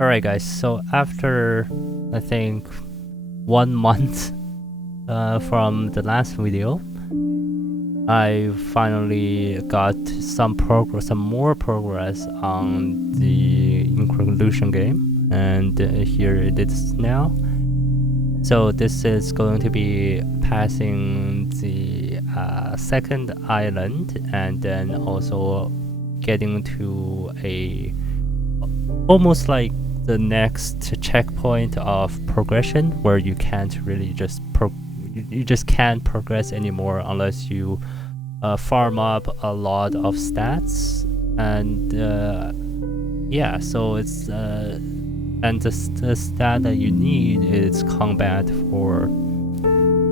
Alright guys, so after I think 1 month from the last video, I finally got some more progress on the Increlution game, and here it is now. So this is going to be passing the second island, and then also getting to a almost like the next checkpoint of progression, where you can't really just you just can't progress anymore unless you farm up a lot of stats. And yeah, so it's and the stat that you need is combat for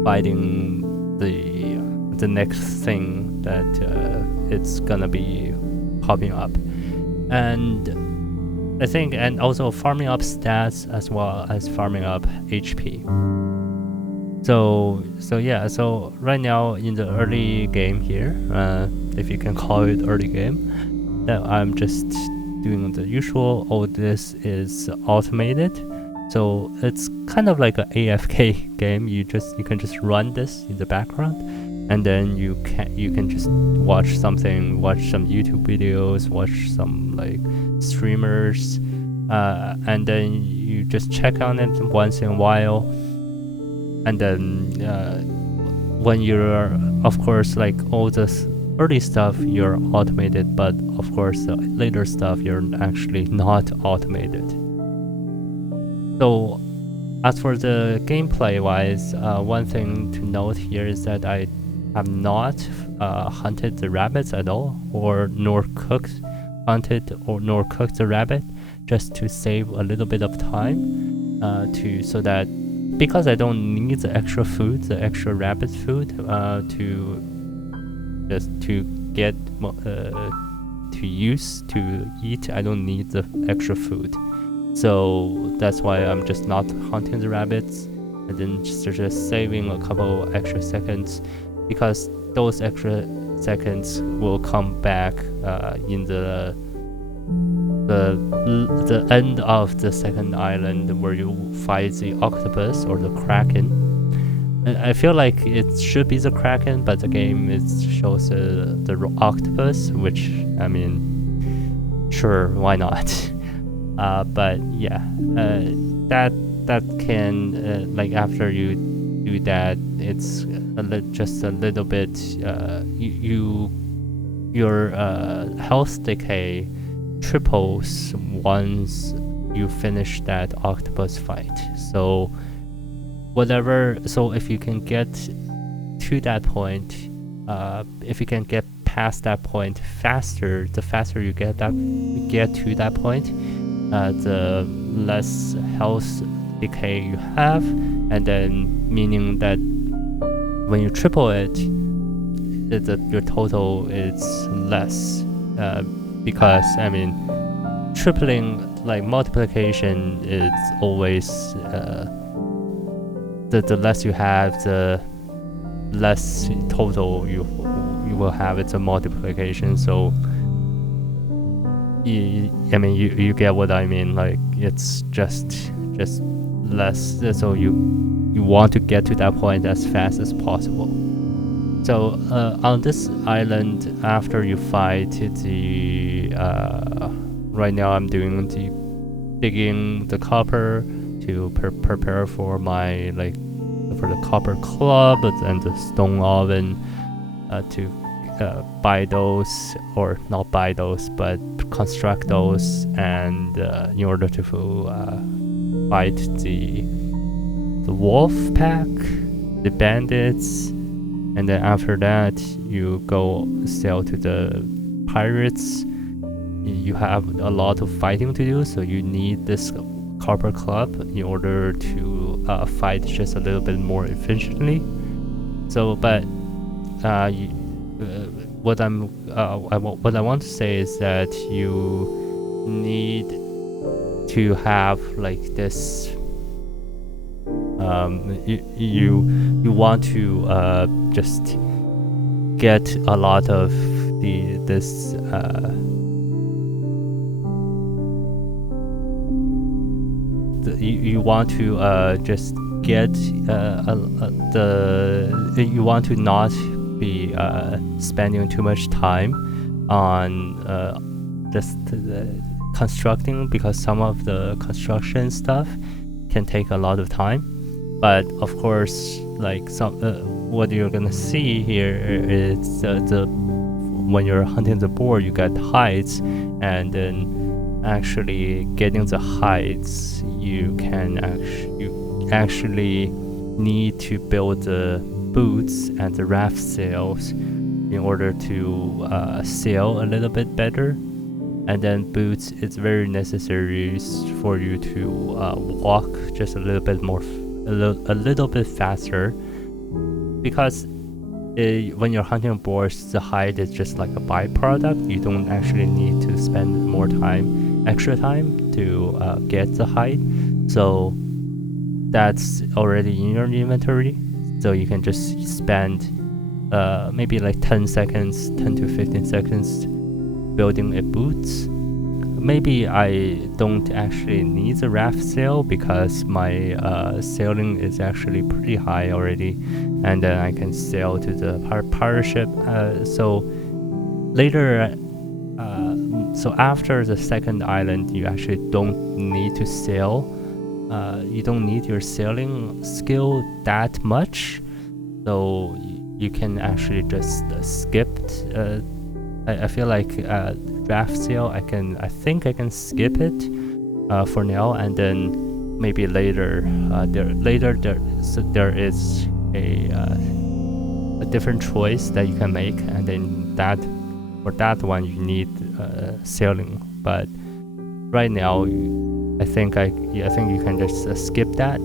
fighting the next thing that it's gonna be popping up. And I think, and also farming up stats as well as farming up HP. So yeah, so right now in the early game here, if you can call it early game, that I'm just doing the usual. All this is automated, so it's kind of like an AFK game. You can just run this in the background, and then you can just watch some YouTube videos, watch some like streamers, and then you just check on it once in a while. And then when you're, of course, like all this early stuff you're automated, but of course the later stuff you're actually not automated. So as for the gameplay wise, one thing to note here is that I have not hunted the rabbits at all, or nor cooked the rabbit, just to save a little bit of time, so that, because I don't need the extra food, the extra rabbit food, to get to eat. I don't need the extra food, so that's why I'm just not hunting the rabbits, and then just saving a couple extra seconds, because those extra seconds will come back in the end of the second island, where you fight the octopus or the kraken. And I feel like it should be the kraken, but the game shows the octopus, which, I mean, sure, why not? But yeah, that can like, after you do that, it's just a little bit your health decay triples once you finish that octopus fight. So if you can get to that point, if you can get past that point faster, the faster you get to that point, the less health decay you have, and then meaning that when you triple it, your total is less, because, I mean, tripling, like multiplication, is always the less you have, the less total you will have. It's a multiplication, so I mean, you get what I mean. Like, it's just less, so you want to get to that point as fast as possible. So on this island, after you fight the right now I'm doing the digging the copper to prepare for my, like, for the copper club and the stone oven, to buy those, or not buy those, but construct those, and in order to fight the wolf pack, the bandits. And then after that, you go sail to the pirates. You have a lot of fighting to do, so you need this copper club in order to fight just a little bit more efficiently. So, but what I want to say is that you need to have, like, this. You want to just get a lot of this you want to just get you want to not be spending too much time on just constructing, because some of the construction stuff can take a lot of time. But of course, like what you're gonna see here is the when you're hunting the boar, you get hides, and then actually getting the hides, you actually need to build the boots and the raft sails in order to sail a little bit better. And then boots, it's very necessary for you to walk just a little bit more, a little bit faster, because when you're hunting boars, the hide is just like a byproduct. You don't actually need to spend more time, extra time to get the hide. So that's already in your inventory. So you can just spend maybe like 10 to 15 seconds building a boots. Maybe I don't actually need the raft sail because my sailing is actually pretty high already, and then I can sail to the pirate ship. So later, so after the second island, you actually don't need to sail. You don't need your sailing skill that much, so you can actually just skip. I feel like draft sail, I think I can skip it for now, and then maybe later there is a different choice that you can make, and then for that one you need sailing. But right now I think you can just skip that.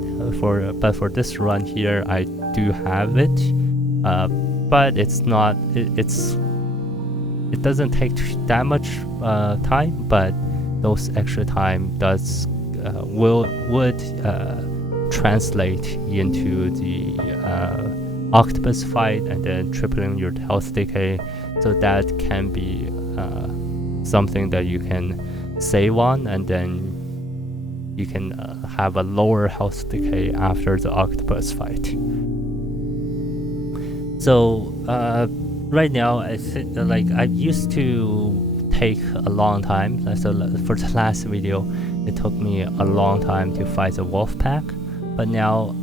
But for this run here, I do have it, but it doesn't take that much time, but those extra time would translate into the octopus fight, and then tripling your health decay. So that can be something that you can save on, and then you can have a lower health decay after the octopus fight. So right now, I think I used to take a long time. So for the last video, it took me a long time to fight the wolf pack, but now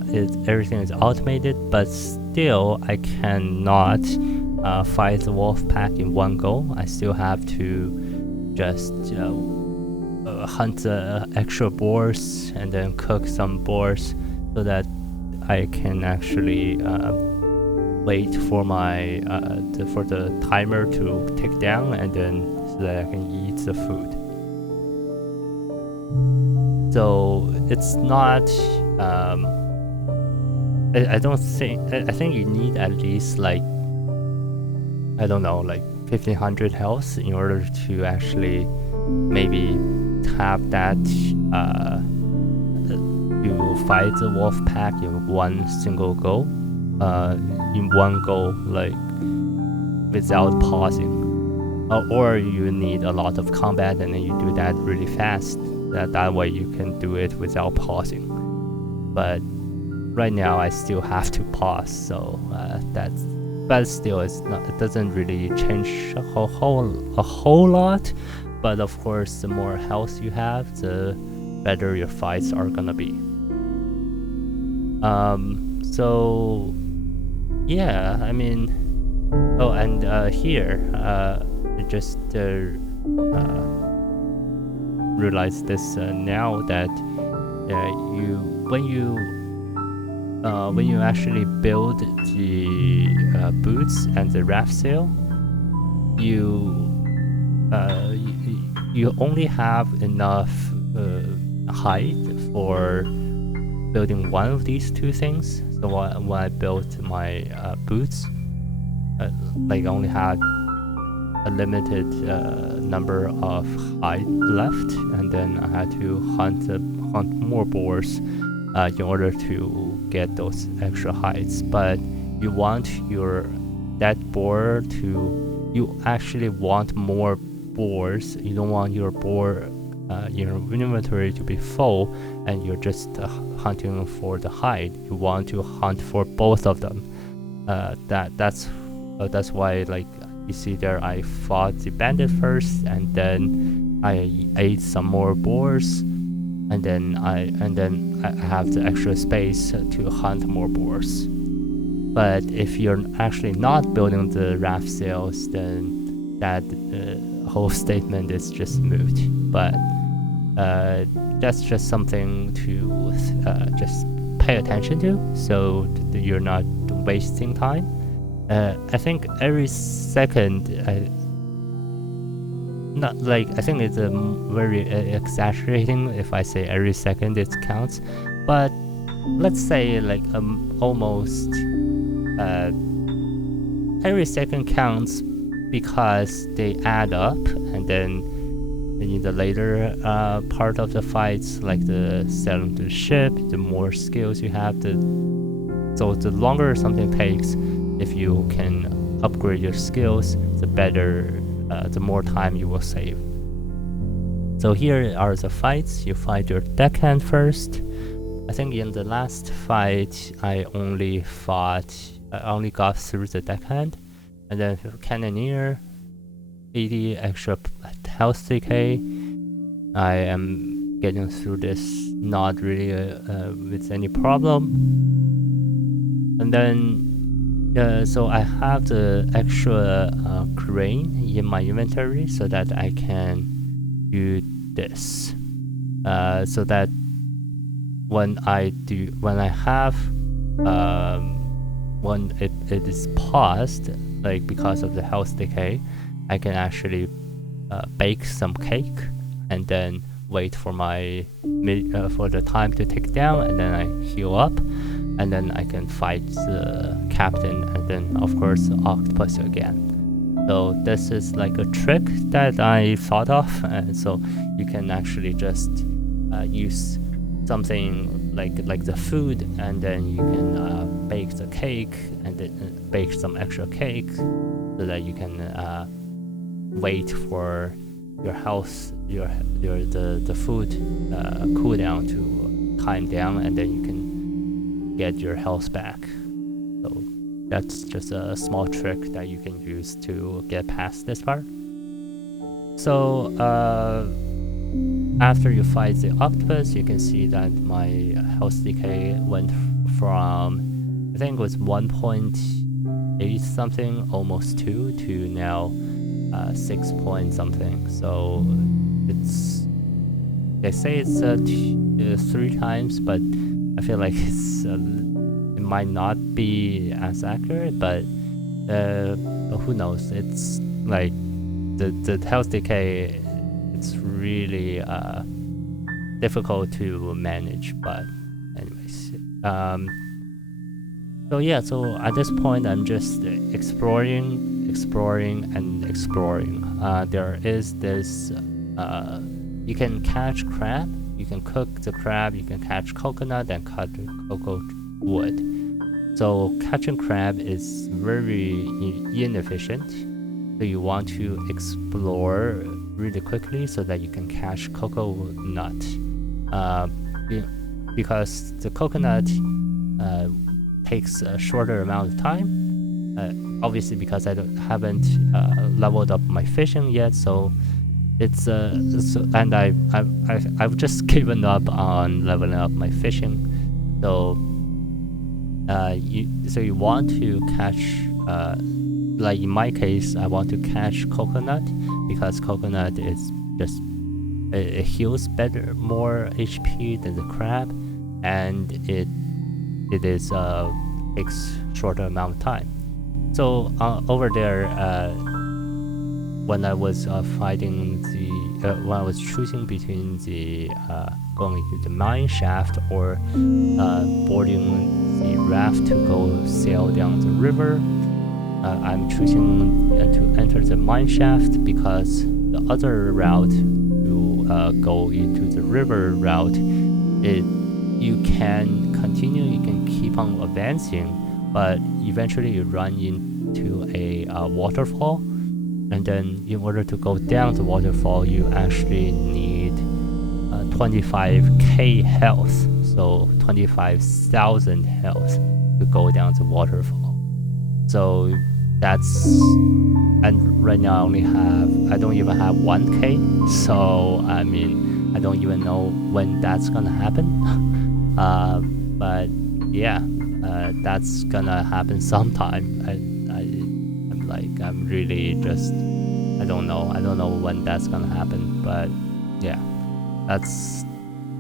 everything is automated. But still, I cannot fight the wolf pack in one go. I still have to just hunt the extra boars and then cook some boars so that I can actually wait for my for the timer to tick down, and then so that I can eat the food. So it's not I think you need at least like, I don't know, like 1500 health in order to actually maybe have that to fight the wolf pack in one single go. In one go, like without pausing, or you need a lot of combat and then you do that really fast. That way you can do it without pausing. But right now I still have to pause, so but still it doesn't really change a whole lot. But of course, the more health you have, the better your fights are gonna be. So yeah, I mean, oh, and here I just realized this now, that when you actually build the boots and the raft sail, you only have enough height for building one of these two things. So when I built my boots, I only had a limited number of height left, and then I had to hunt more boars in order to get those extra heights. But you want you actually want more boars. You don't want your boar your inventory to be full, and you're just hunting for the hide. You want to hunt for both of them. That's why, like you see there, I fought the bandit first, and then I ate some more boars, and then I have the extra space to hunt more boars. But if you're actually not building the raft sails, then that whole statement is just moot. But that's just something to just pay attention to, so you're not wasting time. I think every second, I think it's very exaggerating if I say every second it counts, but let's say like almost every second counts, because they add up, and then in the later part of the fights, like the selling the ship, the more skills you have, so the longer something takes, if you can upgrade your skills, the better, the more time you will save. So here are the fights. You fight your deckhand first. I think in the last fight I only got through the deckhand, and then cannoneer, 80 extra health decay. I am getting through this not really with any problem. And then so I have the extra crane in my inventory so that I can do this, so that when it is paused, like because of the health decay, I can actually bake some cake and then wait for for the time to tick down, and then I heal up, and then I can fight the captain, and then of course the octopus again. So this is like a trick that I thought of, and so you can actually just use something like the food, and then you can bake the cake, and then bake some extra cake, so that you can wait for your health, the food cooldown to time down, and then you can get your health back. So that's just a small trick that you can use to get past this part. So after you fight the octopus, you can see that my health decay went from, I think it was 1.8 something, almost 2, to now 6 point something. So it's, they say it's 3 times, but I feel like it might not be as accurate, but who knows? It's like the health decay, it's really difficult to manage. But anyways, so yeah, so at this point I'm just exploring. There is this, you can catch crab, you can cook the crab, you can catch coconut and cut cocoa wood. So catching crab is very inefficient, so you want to explore really quickly so that you can catch coconut, because the coconut takes a shorter amount of time. Obviously, because I haven't leveled up my fishing yet, so it's and I've just given up on leveling up my fishing. So you want to catch, like in my case, I want to catch coconut, because coconut is just, it heals better, more HP than the crab, and it is takes shorter amount of time. So over there, when I was fighting when I was choosing between the going into the mine shaft or boarding the raft to go sail down the river, I'm choosing to enter the mine shaft, because the other route to go into the river route, you can continue, you can keep on advancing, but eventually you run into a waterfall, and then in order to go down the waterfall, you actually need 25k health, so 25,000 health to go down the waterfall. So that's, and right now I don't even have 1k, so I mean I don't even know when that's gonna happen. But yeah, that's gonna happen sometime. I'm really just, I don't know when that's gonna happen, but yeah, that's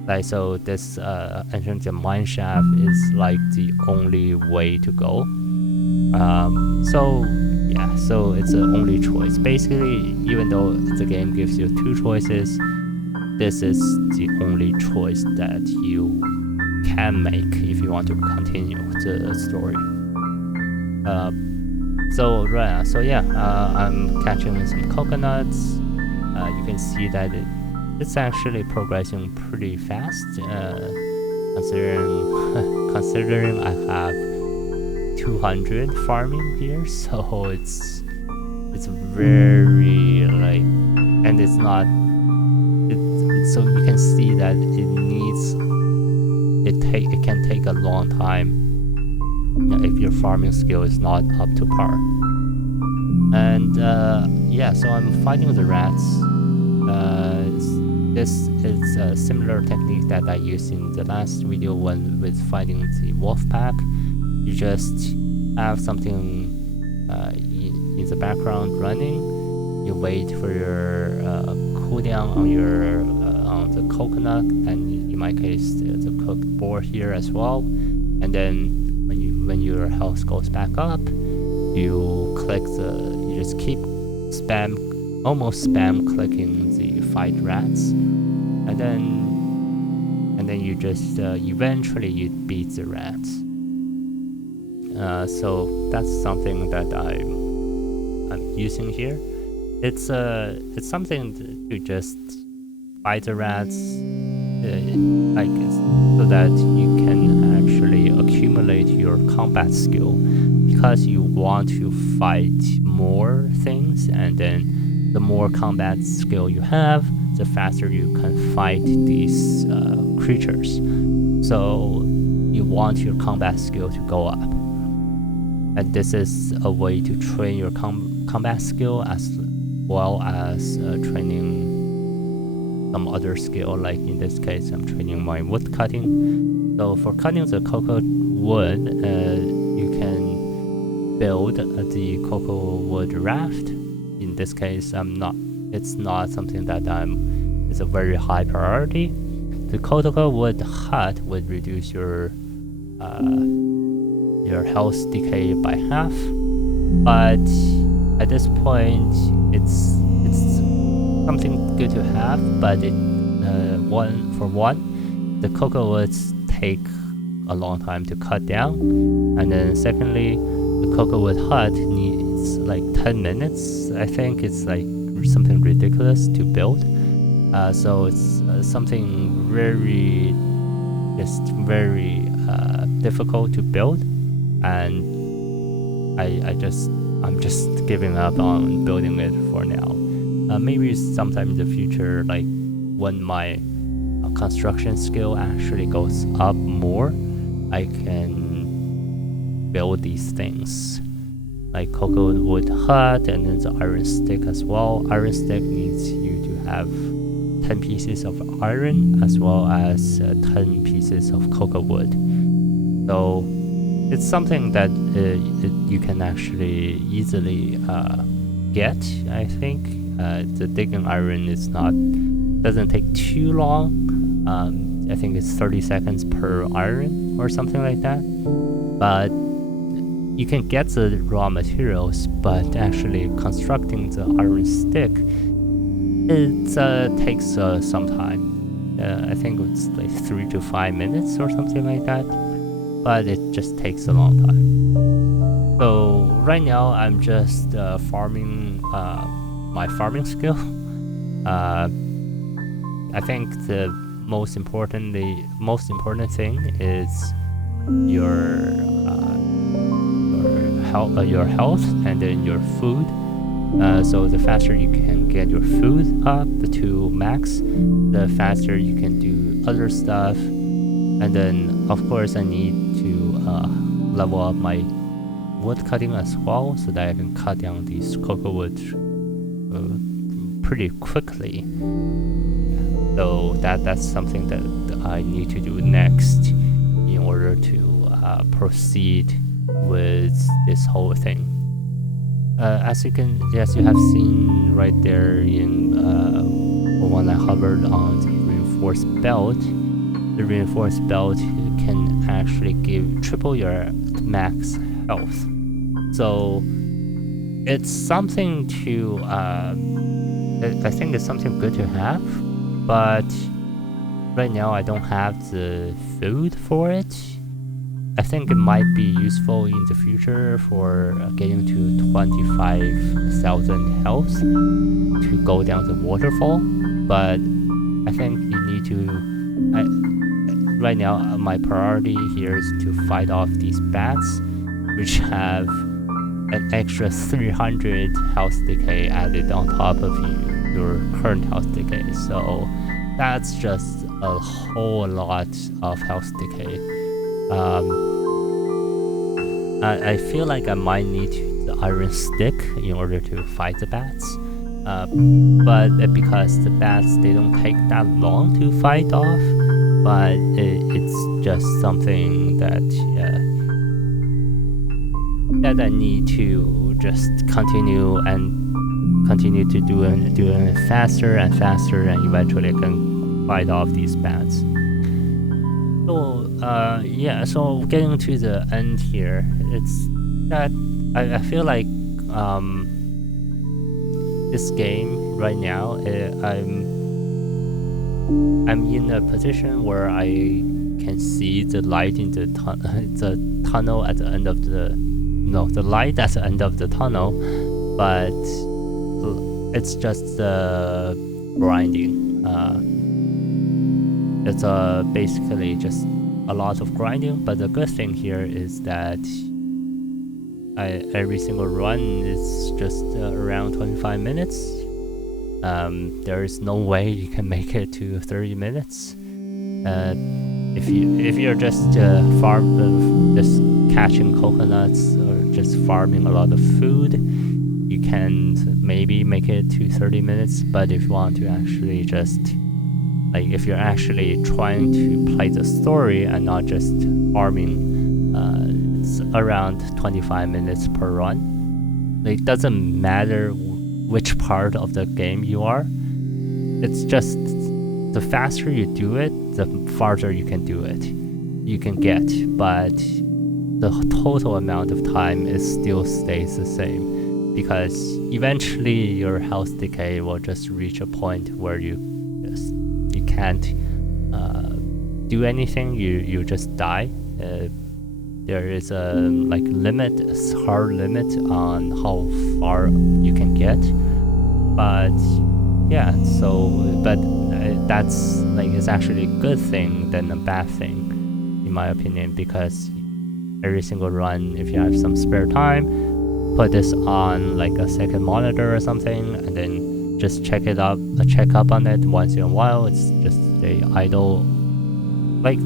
like, so this entrance to mine shaft is like the only way to go. So yeah, so it's the only choice. Basically, even though the game gives you 2 choices, this is the only choice that you can make if you want to continue the story. So yeah, I'm catching some coconuts. You can see that it's actually progressing pretty fast, considering I have 200 farming here, so it's very like, and it's not. So you can see that it can take a long time if your farming skill is not up to par. And yeah, so I'm fighting the rats. This is a similar technique that I used in the last video when with fighting the wolf pack. You just have something in the background running. You wait for your cooldown on the coconut, and in my case the cooked boar here as well. And then when your health goes back up, you just keep almost spam clicking the fight rats, and then you just eventually you beat the rats. So that's something that I'm using here. It's something to just fight the rats, like so that you can actually accumulate your combat skill, because you want to fight more things, and then the more combat skill you have, the faster you can fight these creatures. So you want your combat skill to go up, and this is a way to train your combat skill as well as training some other skill. Like in this case, I'm training my wood cutting. So for cutting the cocoa wood, you can build the cocoa wood raft. In this case, it's not something that it's a very high priority. The cocoa wood hut would reduce your health decay by half, but at this point it's something good to have. But the cocoa woods take a long time to cut down, and then secondly, the cocoa wood hut needs like 10 minutes. I think it's like something ridiculous to build. So it's something very difficult to build, and I'm just giving up on building it for now. Maybe sometime in the future, like when my construction skill actually goes up more, I can build these things like cocoa wood hut, and then the iron stick as well. Iron stick needs you to have 10 pieces of iron as well as 10 pieces of cocoa wood. So it's something that you can actually easily get. I think the digging iron doesn't take too long. I think it's 30 seconds per iron or something like that. But you can get the raw materials, but actually constructing the iron stick, it takes some time. I think it's like 3 to 5 minutes or something like that, but it just takes a long time. So right now I'm just farming my farming skill. I think the most important thing is your health and then your food. So the faster you can get your food up to max, the faster you can do other stuff. And then of course I need to level up my wood cutting as well, so that I can cut down these cocoa wood pretty quickly. So that's something that I need to do next in order to proceed with this whole thing. As you have seen right there in when I hovered on the reinforced belt, the reinforced belt can actually triple your max health. So it's something to I think it's something good to have, but right now I don't have the food for it. I think it might be useful in the future for getting to 25,000 health to go down the waterfall, but I think you need to... right now, my priority here is to fight off these bats, which have an extra 300 health decay added on top of your current health decay, so that's just a whole lot of health decay. I feel like I might need the iron stick in order to fight the bats, but because the bats, they don't take that long to fight off, but it's just something that that I need to just continue to do it faster and faster, and eventually I can fight off these bats. So yeah, so getting to the end here, it's that I feel like this game right now, I'm in a position where I can see the light in the tunnel at the end of the light at the end of the tunnel, but it's just grinding. It's basically just a lot of grinding, but the good thing here is that every single run is just around 25 minutes. There is no way you can make it to 30 minutes. If you're just just catching coconuts or just farming a lot of food, you can maybe make it to 30 minutes. But if you want to actually just if you're actually trying to play the story and not just farming, it's around 25 minutes per run. It doesn't matter which part of the game you are. It's just the faster you do it, the farther you can do it. You can get, but the total amount of time still stays the same, because eventually your health decay will just reach a point where you can't do anything. You just die. There is a hard limit on how far you can get. But yeah, but that's it's actually a good thing than a bad thing, in my opinion, because every single run, if you have some spare time, put this on a second monitor or something, and then just check up on it once in a while. It's just a idle,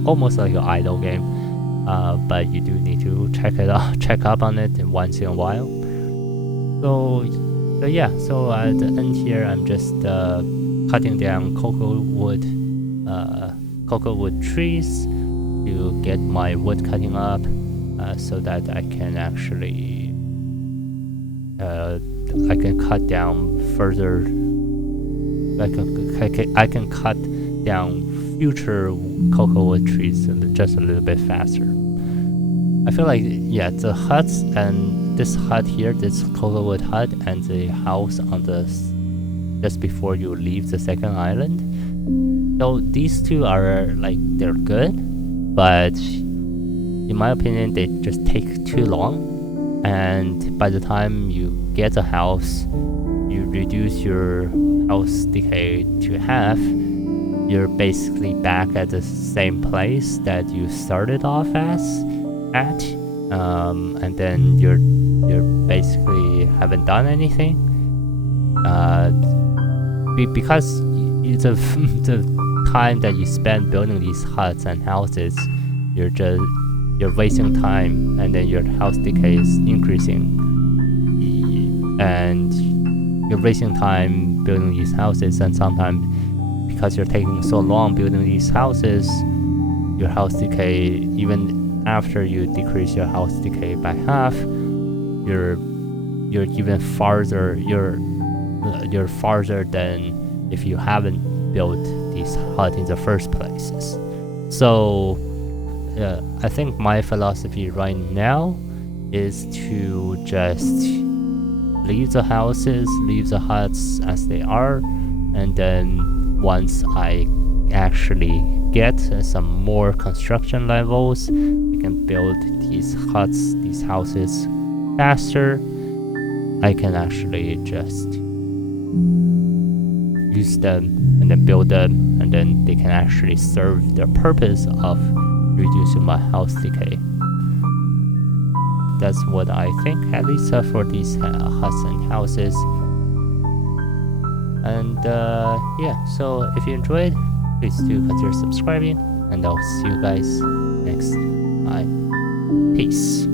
almost like an idle game, but you do need to check up on it once in a while. So yeah, so at the end here, I'm just cutting down cocoa wood trees to get my wood cutting up, so that I can actually I can cut down further. I can cut down future cocoa wood trees just a little bit faster. I feel like, yeah, the huts and this hut here, this cocoa wood hut, and the house on just before you leave the second island. So these two are they're good, but in my opinion, they just take too long. And by the time you get a house, you reduce your health decay to half. You're basically back at the same place that you started off at, and then you're basically haven't done anything. Because the the time that you spend building these huts and houses, you're wasting time, and then your house decay is increasing, and you're wasting time building these houses, and sometimes because you're taking so long building these houses, your house decay, even after you decrease your house decay by half, you're even farther, you're farther than if you haven't built these huts in the first places. So I think my philosophy right now is to just leave the houses, leave the huts as they are, and then once I actually get some more construction levels, I can build these huts, these houses faster. I can actually just use them and then build them, and then they can actually serve the purpose of reducing my house decay. That's what I think, at least for these huts and houses. And yeah, so if you enjoyed, please do consider subscribing, and I'll see you guys next time. Peace.